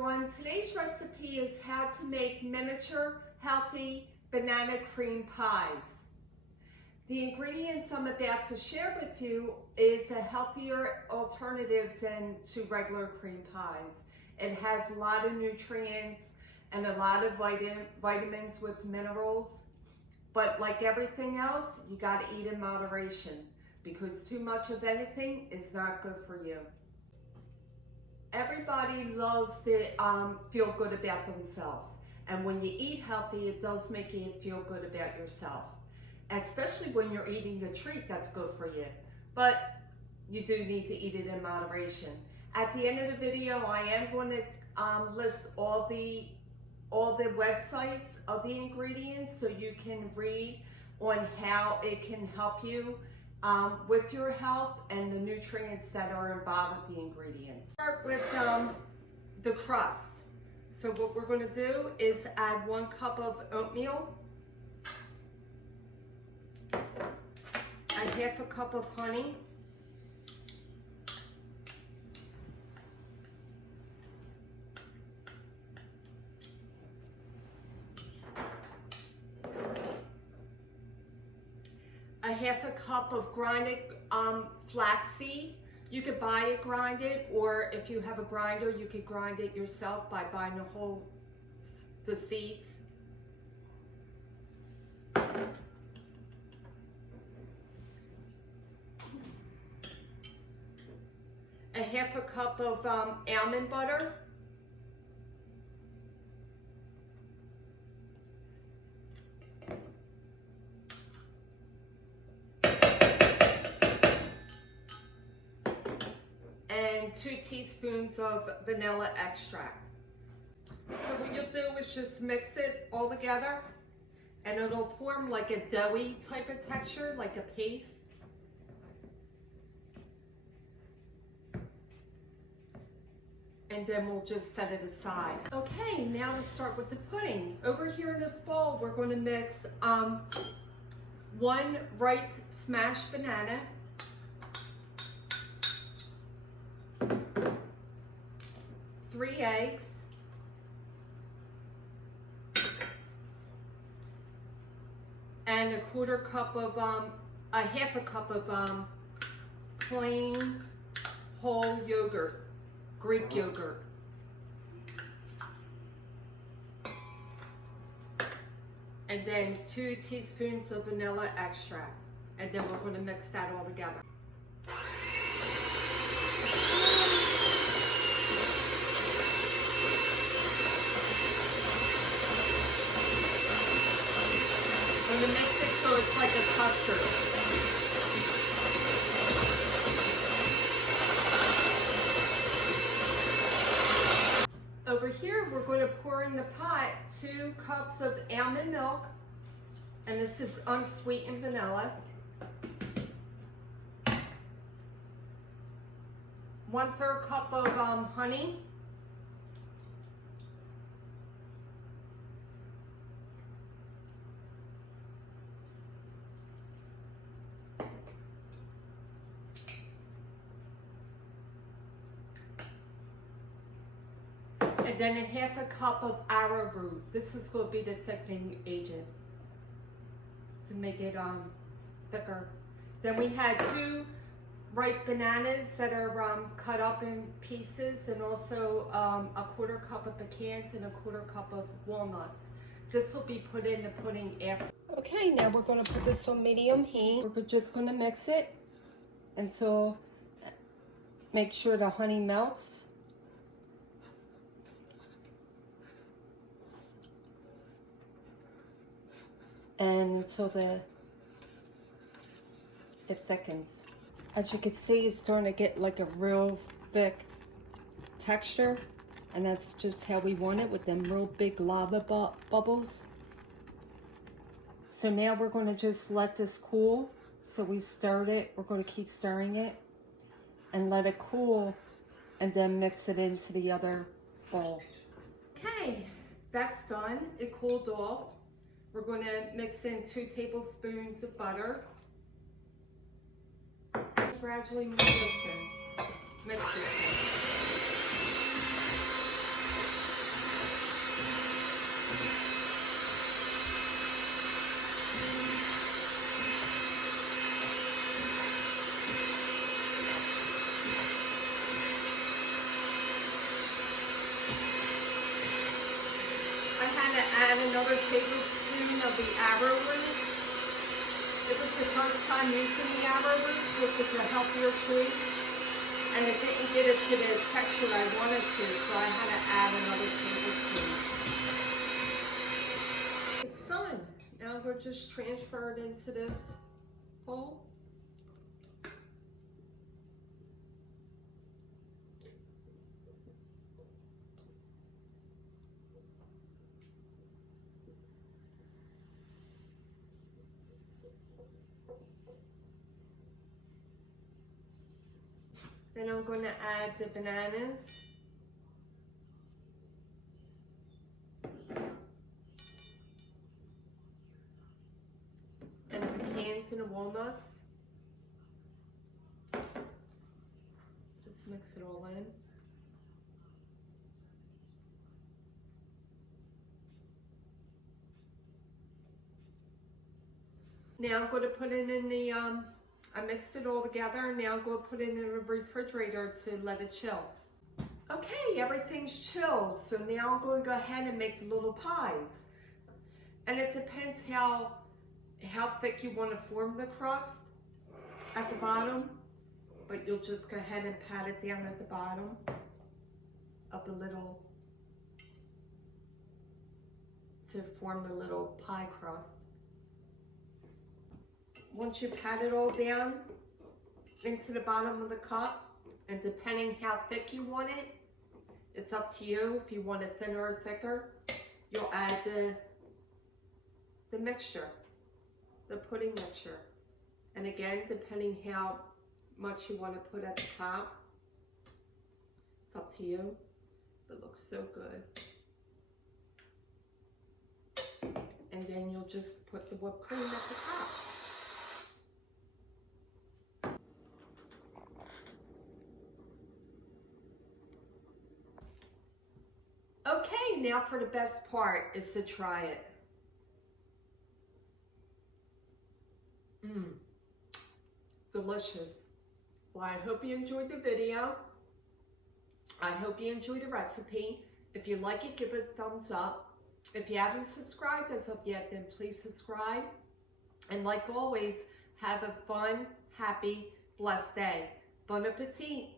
everyone. Today's recipe is how to make miniature healthy banana cream pies. The ingredients I'm about to share with you is a healthier alternative than to regular cream pies. It has a lot of nutrients and a lot of vitamins with minerals, but like everything else, you got to eat in moderation because too much of anything is not good for you. Everybody loves to feel good about themselves. And when you eat healthy, it does make you feel good about yourself. Especially when you're eating a treat that's good for you. But you do need to eat it in moderation. At the end of the video, I am going to list all the websites of the ingredients so you can read on how it can help you with your health and the nutrients that are involved with the ingredients. Start with the crust. So what we're going to do is add 1 cup of oatmeal, a half a cup of honey, a half a cup of grinded flaxseed. You could buy it grinded, or if you have a grinder, you could grind it yourself by buying the seeds. A half a cup of almond butter. And 2 teaspoons of vanilla extract. So what you'll do is just mix it all together and it'll form like a doughy type of texture, like a paste. And then we'll just set it aside. Okay, now to start with the pudding. Over here in this bowl, we're going to mix 1 ripe smashed banana, 3 eggs, and a half a cup of plain whole yogurt, Greek yogurt. And then 2 teaspoons of vanilla extract. And then we're going to mix that all together. I'm going to mix it so it's like a custard. Over here, we're going to pour in the pot 2 cups of almond milk, and this is unsweetened vanilla. 1/3 cup of honey. And then a half a cup of arrowroot. This is going to be the thickening agent to make it thicker. Then we had 2 ripe bananas that are cut up in pieces, and also a 1/4 cup of pecans and a 1/4 cup of walnuts. This will be put in the pudding after. Okay, now we're going to put this on medium heat. We're just going to mix it until, make sure the honey melts. And until it thickens. As you can see, it's starting to get like a real thick texture, and that's just how we want it, with them real big lava bubbles. So now we're going to just let this cool. So we stirred it, we're going to keep stirring it and let it cool, and then mix it into the other bowl. Okay, that's done. It cooled off. We're going to mix in 2 tablespoons of butter. Gradually mix this in. ahead and add another tablespoon of the arrowroot. It was the first time using the arrowroot, which is a healthier choice. And it didn't get it to the texture I wanted to, so I had to add another tablespoon. It's done. Now we'll just transfer it into this bowl. Then I'm going to add the bananas. And the pecans and the walnuts. Just mix it all in. Now I'm going to put it in the I mixed it all together. Now I'm going to put it in the refrigerator to let it chill. Okay, everything's chilled. So now I'm going to go ahead and make the little pies. And it depends how thick you want to form the crust at the bottom. But you'll just go ahead and pat it down at the bottom of the little, to form the little pie crust. Once you pat it all down into the bottom of the cup, and depending how thick you want it, it's up to you. If you want it thinner or thicker, you'll add the mixture, the pudding mixture. And again, depending how much you want to put at the top, it's up to you. It looks so good. And then you'll just put the whipped cream at the top. Okay, now for the best part is to try it. Delicious. Well, I hope you enjoyed the video. I hope you enjoyed the recipe. If you like it, give it a thumbs up. If you haven't subscribed as of yet, then please subscribe. And like always, have a fun, happy, blessed day. Bon appetit.